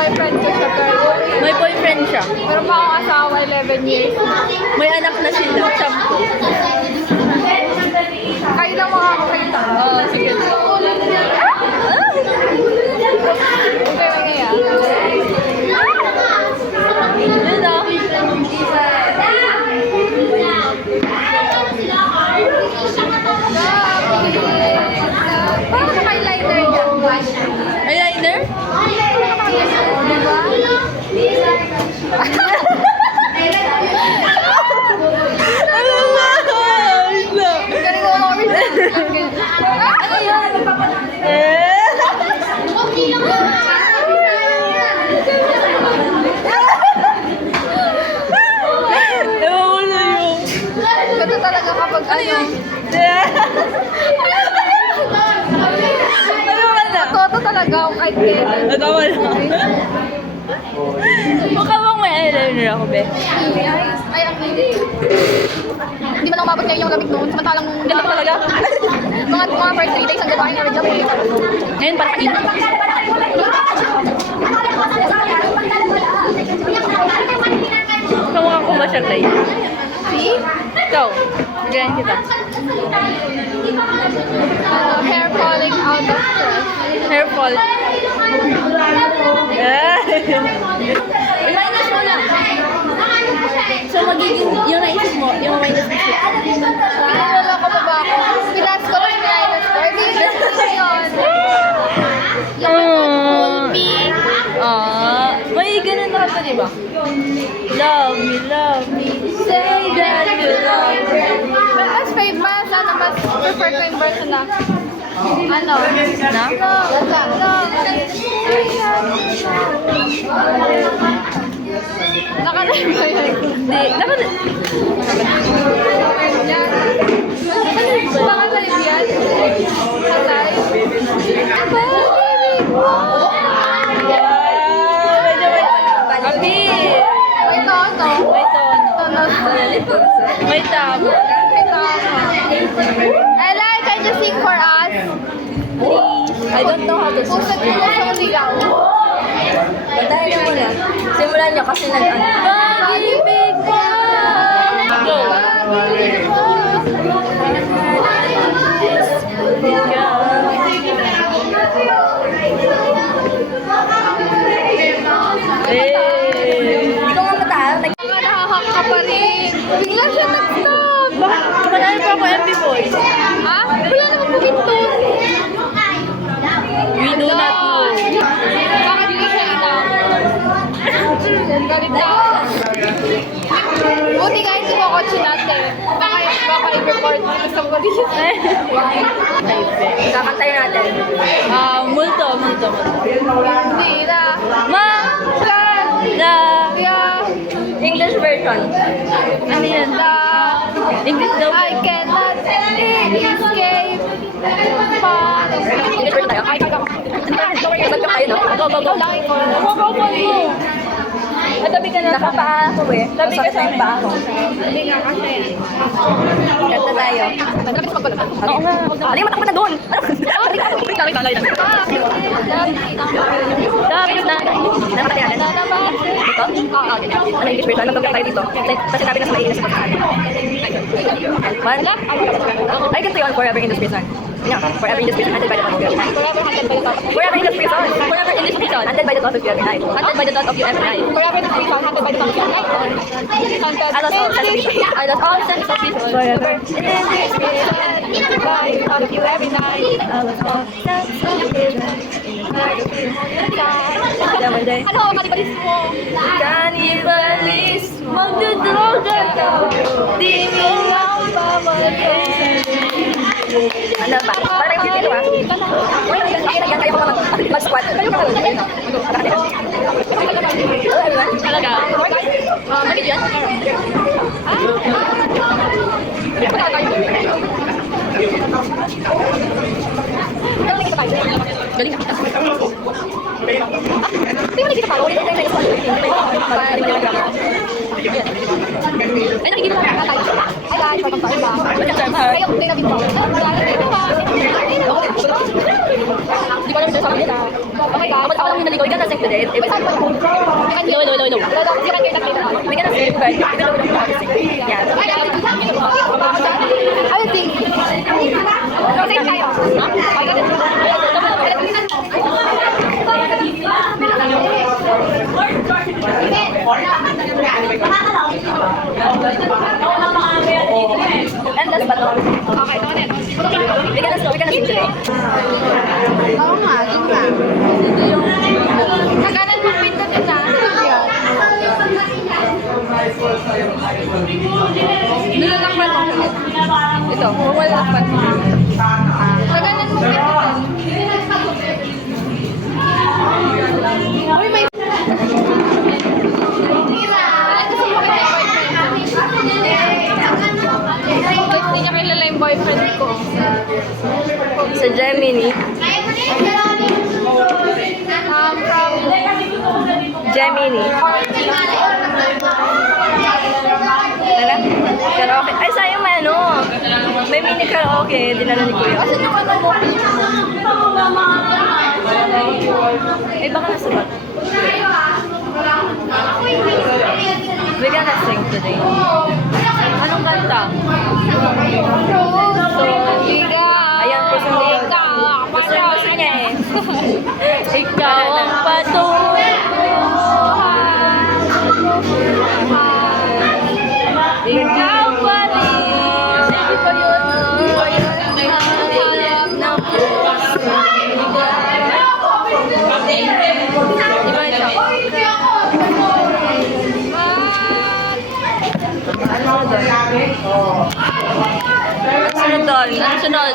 boyfriend ko siya, pero May boyfriend siya. meron pa akong asawa, 11 years. May anak na sila. 10. Kayo lang makakakita. Oo, sige. Okay, may kaya. Yun o. Parang naka-eyeliner yan. Eyeliner? Galing ko original. Ano yun? Ewan ko na yun. Ganda talaga kapag ano. Ano ka na? Toto talaga ako kahit kailan. Natawa na. Mukha bang may eyeliner ako, be? Ay, ang hindi. Hindi man ako mabot ngayon yung lamig noon. Samantalang Ganda talaga. mga first 3 days ang gawain na rin dyan. Ngayon, parang init. Kamukha ko ba siya, Tay? See? Ikaw, ganyan kita. Hair falling out of stress. Hair fall. Minus mo lang. So, magiging, yung naisip mo, yung minus mo siya. Wala ko pa ba ako? Pinas ko lang minus ko. Hindi yun. Fool me. May ganun na ito, di ba? Love me, say that you love me. Mas famous, mas prefer ko yung version na ano? Na? Nakalive ba yun? Hindi. Nakalive yan? Alive? Medyo may Abi! Ito, ano? May tono. May tabo. Ella, can you sing for us? I don't know how to sing. Pusat ko sa ligaw. Dahil mo na. Simulan niyo kasi nag-ano. Pag-ibig mo! Go! Ikaw nga matahan. Nakahak ka pa rin. Bigla siya nag-stop. Kumanaan pa ako MB boy. Ha? Wala naman puminto. We do not know. Bakit hindi siya ilaw? Galit na. Buti guys, yung mga kotse natin. Baka i-report sa police. Kakantayin natin. Multo. Hindi na. The Yeah. English version. Ano yan? English daw. I cannot escape. English version tayo. Ba't ka tayo, no? Go. Tabi ka na. Nakapaa ako eh. Tabi ka sa paa ako. Hindi nga kasi. Kanta tayo. Oo nga. Ano yung matakot na doon? Dapat na. Nakapatay natin. Ito? Ano English version? Nagtagap tayo dito. Kasi sabi na sa mainis. One. Ay, ganito yun. Forever in this prison. Yeah, forever in this prison. Hunted by the thought of you every night. Forever in this prison. Forever in this prison. Hunted by the thought of you every night. Hunted by the thought of you every night. Forever in this prison. Hunted by the thought of you every night. I lost all sense of peace. I lost all sense of peace forever. In this prison. Hunted by the thought of you every night. I lost all sense of peace. Then one day. Ano, kanibalismo? Cannibalism, magdudroga ka. Di mo lang pamatay. Ano pa? Para tayo dito ah. Wait, yan tayo mag-squat. Talaga? Bakit yan? Galing ka. Hindi mo nakikita pa. Ay, nakikita pa. Ay, guys, welcome to our vlog. Kayo, hindi na video. Di ba parang sabi nila. Okay ka? Ako lang yung naligaw. Ikaw na sing today. No. We gonna sing, but we don't know how to sing. Yeah. I think. Sing tayo. And last but not least. Okay, no, no. We gonna sing today. Oo nga, yun nga. Nagalan mo pindutin na. Nilalakpan mo. Ito, nilalakpan mo. Nagalan mo pindutin. Uy, may... Ba't hindi niya kilala yung boyfriend ko? Sa Gemini. From... Gemini. Tara? Karaoke. Ay, sayang may ano. May mini karaoke. Dinala ni Kuya. Kasi yung ano mo, Eh, baka nasa bag. We gonna sing today. Anong kanta? Ayan, gusto niya. Gusto niya eh. Ikaw ang patunay. Ikaw pa rin. Hindi pa yun. Hanap ng puso. Iba ito. Ano doon? Ano sunod?